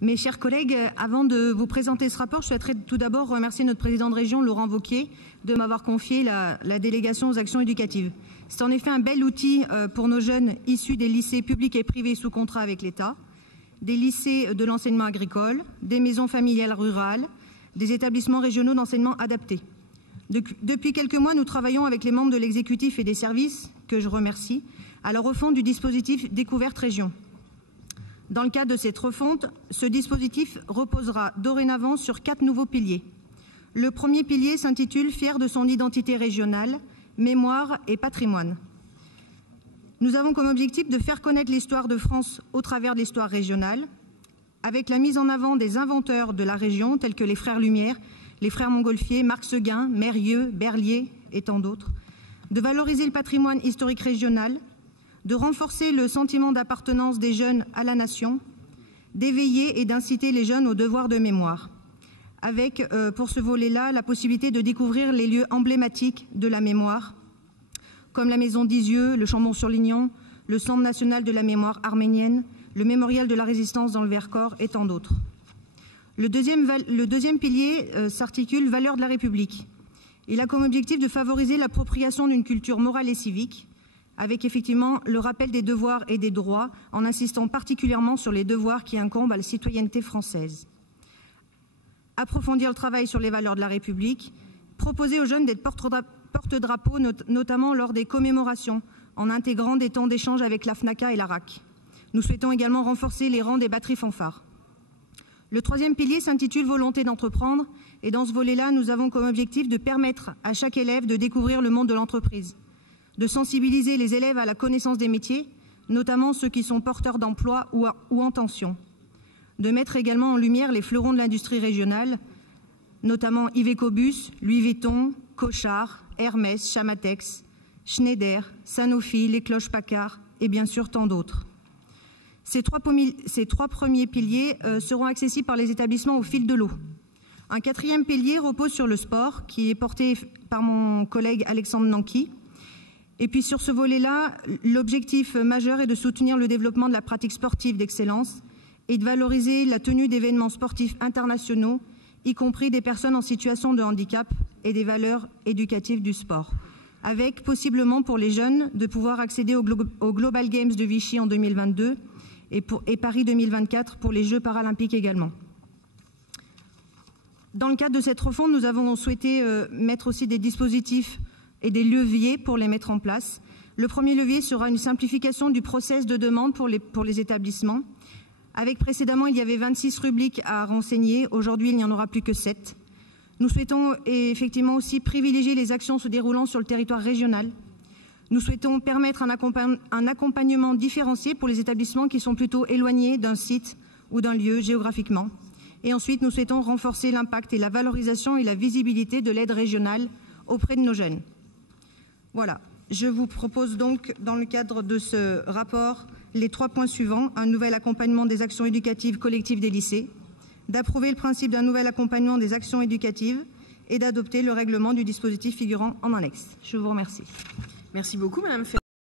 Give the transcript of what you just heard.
Mes chers collègues, avant de vous présenter ce rapport, je souhaiterais tout d'abord remercier notre président de région, Laurent Wauquiez, de m'avoir confié la délégation aux actions éducatives. C'est en effet un bel outil pour nos jeunes issus des lycées publics et privés sous contrat avec l'État, des lycées de l'enseignement agricole, des maisons familiales rurales, des établissements régionaux d'enseignement adapté. Depuis quelques mois, nous travaillons avec les membres de l'exécutif et des services, que je remercie, à la refonte du dispositif Découverte Région. Dans le cadre de cette refonte, ce dispositif reposera dorénavant sur 4 nouveaux piliers. Le premier pilier s'intitule « Fier de son identité régionale, mémoire et patrimoine ». Nous avons comme objectif de faire connaître l'histoire de France au travers de l'histoire régionale, avec la mise en avant des inventeurs de la région, tels que les frères Lumière, les frères Montgolfier, Marc Seguin, Mérieux, Berlier et tant d'autres, de valoriser le patrimoine historique régional, de renforcer le sentiment d'appartenance des jeunes à la nation, d'éveiller et d'inciter les jeunes au devoir de mémoire, avec, pour ce volet-là, la possibilité de découvrir les lieux emblématiques de la mémoire, comme la Maison d'Isieux, le Chambon-sur-Lignon, le Centre national de la mémoire arménienne, le Mémorial de la Résistance dans le Vercors et tant d'autres. Le deuxième pilier s'articule « Valeurs de la République ». Il a comme objectif de favoriser l'appropriation d'une culture morale et civique, avec effectivement le rappel des devoirs et des droits, en insistant particulièrement sur les devoirs qui incombent à la citoyenneté française. Approfondir le travail sur les valeurs de la République, proposer aux jeunes d'être porte-drapeau, notamment lors des commémorations, en intégrant des temps d'échange avec la FNACA et la RAC. Nous souhaitons également renforcer les rangs des batteries fanfares. Le troisième pilier s'intitule « Volonté d'entreprendre » et dans ce volet-là, nous avons comme objectif de permettre à chaque élève de découvrir le monde de l'entreprise, de sensibiliser les élèves à la connaissance des métiers, notamment ceux qui sont porteurs d'emploi ou en tension, de mettre également en lumière les fleurons de l'industrie régionale, notamment Iveco Bus, Louis Vuitton, Cochard, Hermès, Chamatex, Schneider, Sanofi, les Cloches-Paccard et bien sûr tant d'autres. Ces trois premiers piliers seront accessibles par les établissements au fil de l'eau. Un quatrième pilier repose sur le sport, qui est porté par mon collègue Alexandre Nanki. Et puis sur ce volet-là, l'objectif majeur est de soutenir le développement de la pratique sportive d'excellence et de valoriser la tenue d'événements sportifs internationaux, y compris des personnes en situation de handicap et des valeurs éducatives du sport, avec possiblement pour les jeunes de pouvoir accéder au Global Games de Vichy en 2022 et Paris 2024 pour les Jeux paralympiques également. Dans le cadre de cette refonte, nous avons souhaité mettre aussi des dispositifs et des leviers pour les mettre en place. Le premier levier sera une simplification du process de demande pour les établissements. Avec précédemment, il y avait 26 rubriques à renseigner. Aujourd'hui, il n'y en aura plus que 7. Nous souhaitons effectivement aussi privilégier les actions se déroulant sur le territoire régional. Nous souhaitons permettre un accompagnement différencié pour les établissements qui sont plutôt éloignés d'un site ou d'un lieu géographiquement. Et ensuite, nous souhaitons renforcer l'impact et la valorisation et la visibilité de l'aide régionale auprès de nos jeunes. Voilà, je vous propose donc, dans le cadre de ce rapport, les 3 points suivants. Un nouvel accompagnement des actions éducatives collectives des lycées, d'approuver le principe d'un nouvel accompagnement des actions éducatives et d'adopter le règlement du dispositif figurant en annexe. Je vous remercie. Merci beaucoup, Madame Ferrand.